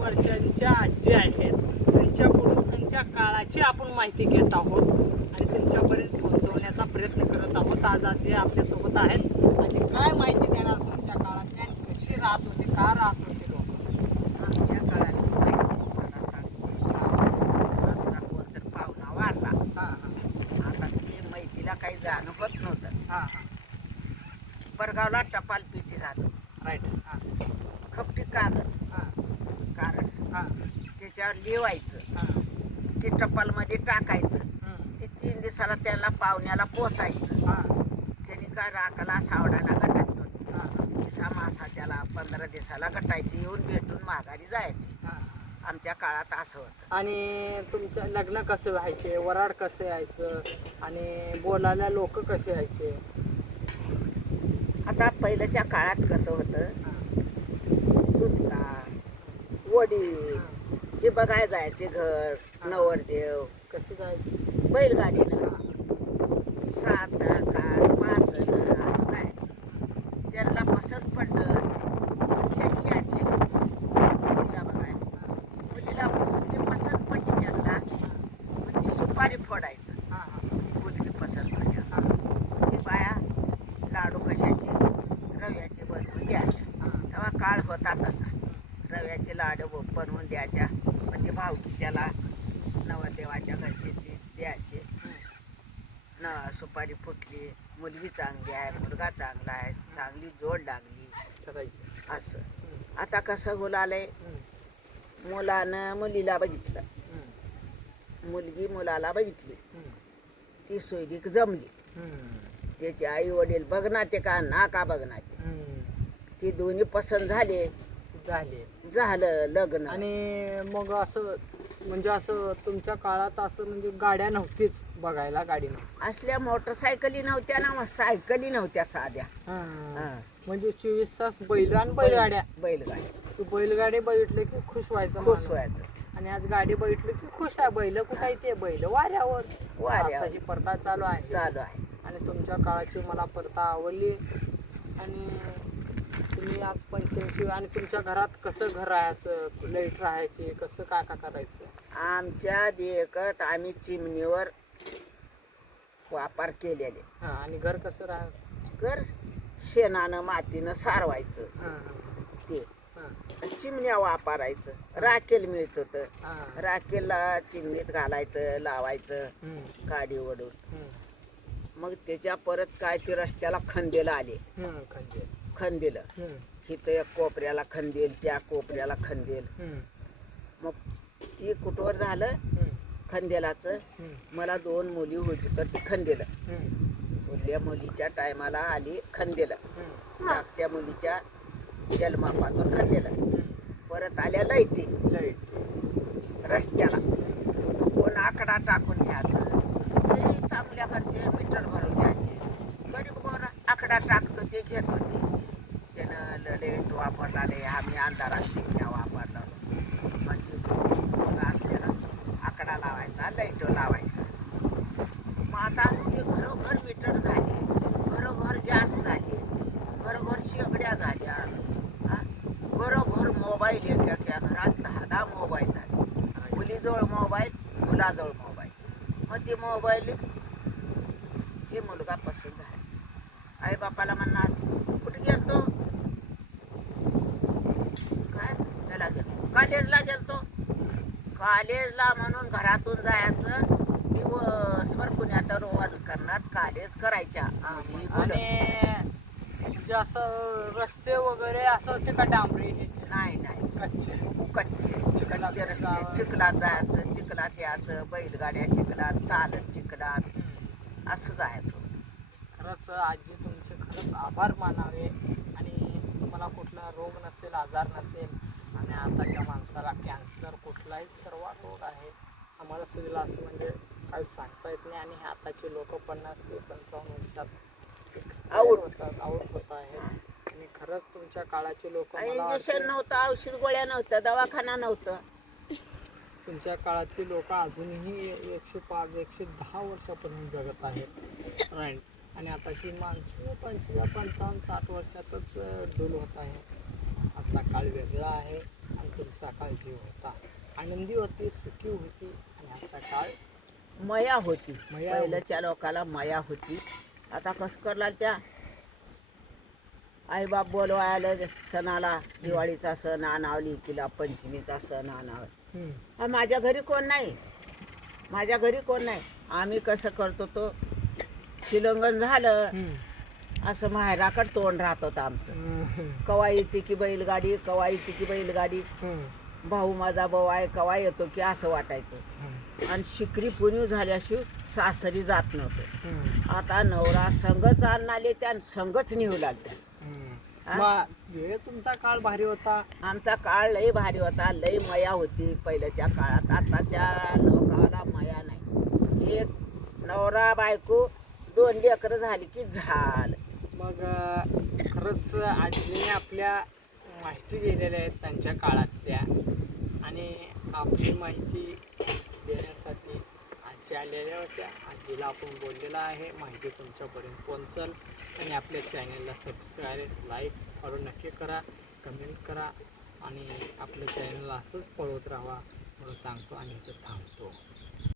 वर्षांच्या आजी आहेत, त्यांच्याकडून त्यांच्या काळाची आपण माहिती घेत आहोत आणि त्यांच्यापर्यंत पोहोचवण्याचा प्रयत्न करत आहोत. आज आजी आपल्यासोबत आहेत. आजी काय माहिती देणार तुमच्या काळातली आणि कशी राहत होते, का राहत होते लोक? आमच्या काळात मला सांगतो, आमचा कोणतर पाहुणा वारला. हां आता ते मैतीला काही जाणं होत नव्हतं. हां हां परगावला टपाल पेटी राहत, राईट. हां खपटी कागद हां कारण हां त्याच्यावर लिवायचं, हां ते टपालमध्ये टाकायचं. हं, ते 3 दिवसाला त्याला पाहुण्याला पोचायचं. हां त्यांनी काय राखाला सावडायला गटत नव्हतं. हां दिसा मासाच्याला 15 दिवसाला गटायची, येऊन भेटून माघारी जायची. हां. आमच्या काळात असं होतं. आणि तुमचं लग्न कसं व्हायचे, वराड कसं यायचं आणि बोलायला लोक कसे यायचे? आता पहिल्याच्या काळात कसं होतं, हां चुलता वडील हे बघायला जायचे घर, नवरदेव कसं जायचं? बैलगाडीनं 7 का 5 जण असं जायचं. त्यांना पसंत पडलं त्यांनी यायचे मुलीला बघायला. मुली पसंत पडली त्यांना, मग ती सुपारी फोडायचं. हां हां मुलगी पसंत पडली, हां ती बाया लाडू कशाचे रव्याचे बनवून द्यायच्या. तेव्हा काळ होता तसा, रव्याचे लाडू बनवून द्यायच्या. मग ते भावकी त्याला नवरदेवाच्या घरचे ते द्यायचे. न सुपारी फुटली, मुलगी चांगली आहे, मुलगा चांगला आहे, चांगली जोड लागली करायचे. असं. आता कसं बोलालंय, हं, मुलानं मुलीला बघितलं, हं, मुलगी मुलाला बघितली, हं, ती सोयरीक जमली. हं, त्याचे आई वडील बघनाते का ना का बघनाते, हं. ती दोन्ही पसंत झाले, झाले. झालं लग्न. आणि मग असं म्हणजे असं तुमच्या काळात असं म्हणजे गाड्या नव्हतीच बघायला, गाडी नव्हती. असल्या मोटरसायकली नव्हत्या ना, सायकली नव्हत्या साध्या. हां. म्हणजे 24 तास बैल आणि बैलगाड्या. बैलगाडी तू बैलगाडी बघितलं की खुश व्हायचं खुश माणूस. व्हायचं. आणि आज गाडी बघितली की खुश आहे. बैल कुठं आहे? ते बैल वाऱ्यावर. वाऱ्यावर. असं ही प्रथा चालू आहे. चालू आहे. आणि तुमच्या काळाची मला प्रथा आवडली. आणि तुम्ही आज 85 आणि तुमच्या घरात कसं घर राहायचं, लाईट राहायची, कसं काय काय करायचं? आमच्या देखत आम्ही चिमणीवर वापर केलेले. हां. आणि घर कसं राहायचं? घर शेणानं मातीनं सारवायचं. हां ते हां चिमण्या वापरायचं. राखेल मिळत होतं, हां. राखेलला चिमणीत घालायचं, लावायचं हं, काडी ओढून. हं, मग त्याच्या परत काय ते रस्त्याला खंदेला आले. हं. खंजीर. खंदेलं हं, इथं एक कोपऱ्याला खंदेल, त्या कोपऱ्याला खंदेल. हं, मग ती कुठवर झालं हं, खंदेलाचं. हं, मला 2 मुली होती तर ती खंदेलं. हं, मुल्या मुलीच्या टायमाला आली खंदेलं. हं, धाकट्या मुलीच्या जन्मापासून खंदेलं. हं. परत आल्या लाईटी लाईट. रस्त्याला. कोण आकडा टाकून घ्यायचं, ते चांगल्या घरचे मीटर भरून घ्यायचे. गरीब गोर आकडा टाकतो ते घेत होते. त्यानं लाईट वापरला नाही, आम्ही अंधारात शिकण्या वापरला. असलेला आकडा लावायचा, लाईट लावायचा. मग आता ते घरोघर मीटर झाले, घरोघर गॅस झाले, घरोघर शेगड्या झाल्या. घरोघर मोबाईल, एका घरात 10 मोबाईल झाले. मुलीजवळ मोबाईल, मुलाजवळ मोबाईल. मग ते मोबाईल हे मुलगा पसंत झाला. आई बापाला म्हणणार कुठे गेलतो, काय त्याला गेलो कॉलेजला गेलतो. कॉलेजला म्हणून घरातून जायचं, दिवसभर पुण्यात रोड करणार, कॉलेज करायच्या. आणि म्हणजे असं रस्ते वगैरे असं होते का डांबरी? नाही नाही, कच्चे. कच्चे रस्ते. चिखलात जायचं, चिखलात यायचं, बैलगाड्या चिखलात, चालत चिखलात, असं जायचं. खरंच आजी तुमचे खरंच आभार मानावे. आणि तुम्हाला कुठला रोग नसेल, आजार नसेल. आणि आताच्या माणसाला कॅन्सर कुठलाही सर्वात रोग आहे. आम्हाला सुद्धा असं म्हणजे काही सांगता येत नाही. आणि हे आताचे लोक 50 ते 55 वर्षात आऊट होत आहेत. आणि खरंच तुमच्या काळाचे लोक इंजेक्शन नव्हतं, औषध गोळ्या नव्हत्या, दवाखाना नव्हतं. तुमच्या काळातली लोक अजूनही 105 110 वर्षापर्यंत जगत आहेत. राईट. आणि आताची माणसं 55 55 60 वर्षातच डूल होत आहे. आजचा काळ वेगळा आहे. आणि तुमचं पूर्वीचा काळ जीव होता आनंदी होती, सुखी होती. आणि आजचा काळ मया होती. मया पहिल्याच्या लोकाला मया होती. आता कसं करला त्या आईबाप बोलवायला सणाला, दिवाळीचा सण आणावली, तिला पंचमीचा सण आणावं. हम्म. माझ्या घरी कोण नाही, माझ्या घरी कोण नाही. आम्ही कसं करतो तो शिलंगण झालं हम्म. असं माहेराकडं तोंड राहत होतं आमचं. हम्म. कवा येते की बैलगाडी, कवा येते की बैलगाडी, हम्म. भाऊ माझा भाऊ आहे कवा येतो की असं वाटायचं. हम्म. आणि शिकरी पुणीव झाल्याशिवाय सासरी जात नव्हतं. हम्म. आता नवरा संघच आणले त्या संघच नेऊ लागल्या. हम्म. हा? मग हे तुमचा काळ भारी होता. आमचा काळ लय भारी होता, लय मया होती पहिल्याच्या काळात. आताच्या लोकाला मया नाही. एक नवरा बायको 2 लेकरं झाली की झालं. मग खरंच आजीने आपल्या माहिती दिलेल्या आहेत त्यांच्या काळातल्या, आणि आपली माहिती देण्यासाठी आजी आलेल्या होत्या. आजीला आपण बोललेलं आहे, माहिती तुमच्यापर्यंत पोहोचल. आणि आपल्या चॅनलला सबस्क्राईब, लाईक फॉलो नक्की करा, कमेंट करा. आणि आपल्या चॅनलला असंच पळवत राहा म्हणून सांगतो आणि इथं थांबतो.